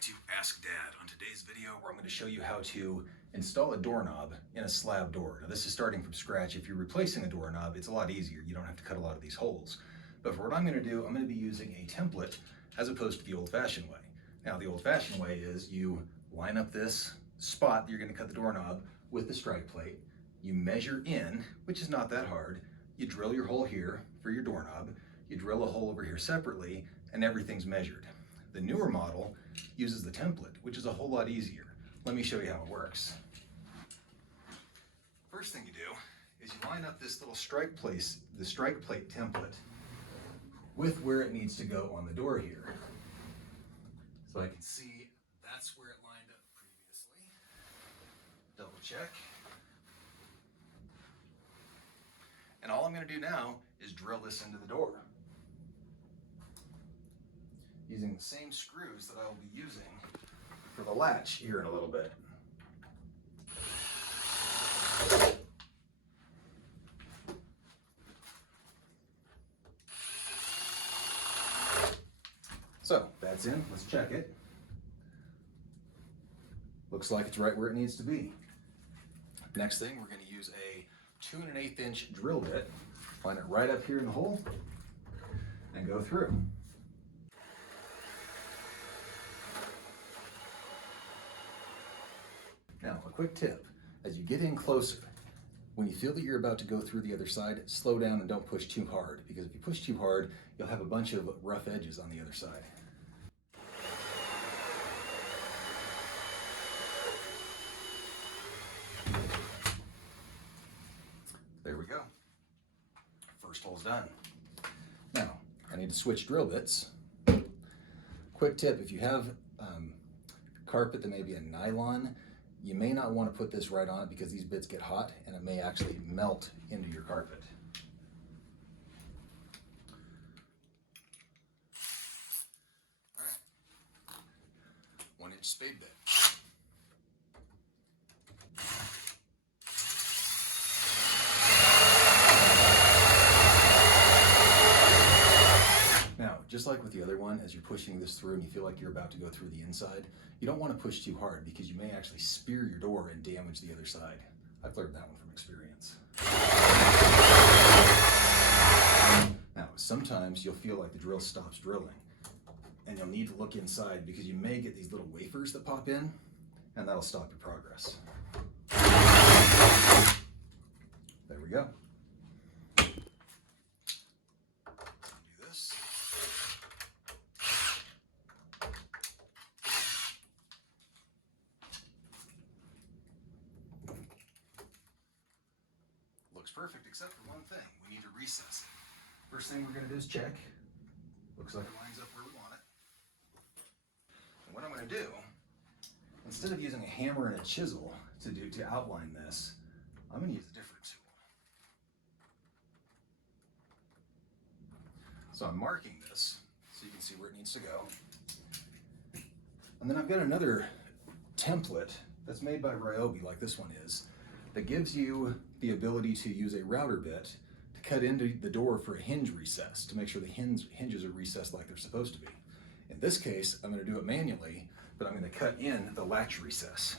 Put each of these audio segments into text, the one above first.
back to Ask Dad. On today's video, where I'm going to show you how to install a doorknob in a slab door. Now this is starting from scratch. If you're replacing a doorknob, it's a lot easier. You don't have to cut a lot of these holes. But for what I'm going to do, I'm going to be using a template as opposed to the old-fashioned way. Now the old-fashioned way is you line up this spot that you're going to cut the doorknob with the strike plate. You measure in, which is not that hard. You drill your hole here for your doorknob. You drill a hole over here separately, and everything's measured. The newer model uses the template, which is a whole lot easier. Let me show you how it works. First thing you do is you line up this little strike plate template with where it needs to go on the door here. So I can see that's where it lined up previously. Double check. And all I'm going to do now is drill this into the door, using the same screws that I will be using for the latch here in a little bit. So that's in, let's check it. Looks like it's right where it needs to be. Next thing, we're going to use a 2 1/8 inch drill bit, line it right up here in the hole, and go through. Now, a quick tip, as you get in closer, when you feel that you're about to go through the other side, slow down and don't push too hard, because if you push too hard, you'll have a bunch of rough edges on the other side. There we go. First hole's done. Now, I need to switch drill bits. Quick tip, if you have carpet that may be a nylon, you may not want to put this right on it because these bits get hot and it may actually melt into your carpet. All right, 1 inch spade bit. Now, just like with the other one, as you're pushing this through and you feel like you're about to go through the inside, you don't want to push too hard because you may actually spear your door and damage the other side. I've learned that one from experience. Now, sometimes you'll feel like the drill stops drilling and you'll need to look inside because you may get these little wafers that pop in and that'll stop your progress. There we go. Looks perfect, except for one thing. We need to recess it. First thing we're going to do is check. Looks like it lines up where we want it. And what I'm going to do, instead of using a hammer and a chisel to outline this, I'm going to use a different tool. So I'm marking this so you can see where it needs to go. And then I've got another template that's made by Ryobi, like this one is, that gives you the ability to use a router bit to cut into the door for a hinge recess to make sure the hinges are recessed like they're supposed to be. In this case, I'm going to do it manually, but I'm going to cut in the latch recess.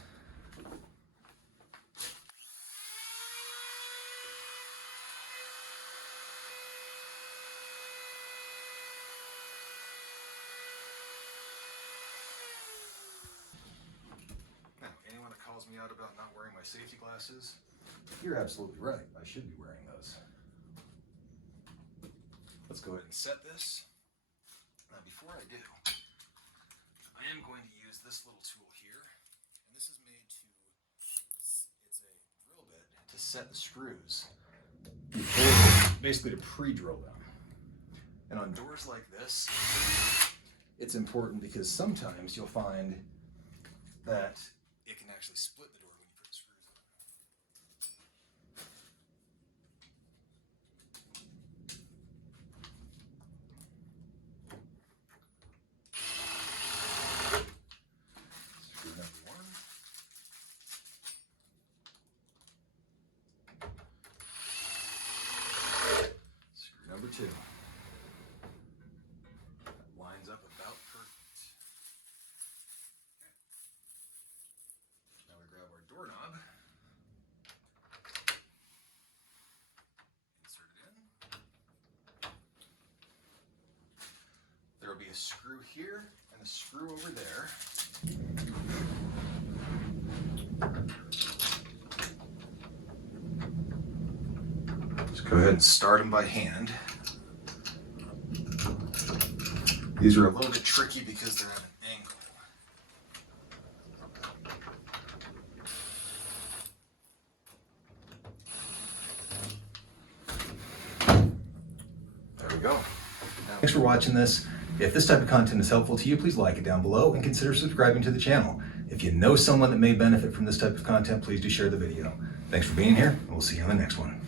Now, anyone that calls me out about not wearing my safety glasses, you're absolutely right. I should be wearing those. Let's go ahead and set this. Now, before I do, I am going to use this little tool here, and this is made to, it's a drill bit to set the screws, basically to pre-drill them. And on doors like this, it's important because sometimes you'll find that it can actually split the door when you put the screws on. Screw number 1. Screw number 2. That lines up about perfect. be a screw here and a screw over there. Just go ahead and start them by hand. These are a little bit tricky because they're at an angle. There we go. Thanks for watching this. If this type of content is helpful to you, please like it down below and consider subscribing to the channel. If you know someone that may benefit from this type of content, please do share the video. Thanks for being here, and we'll see you on the next one.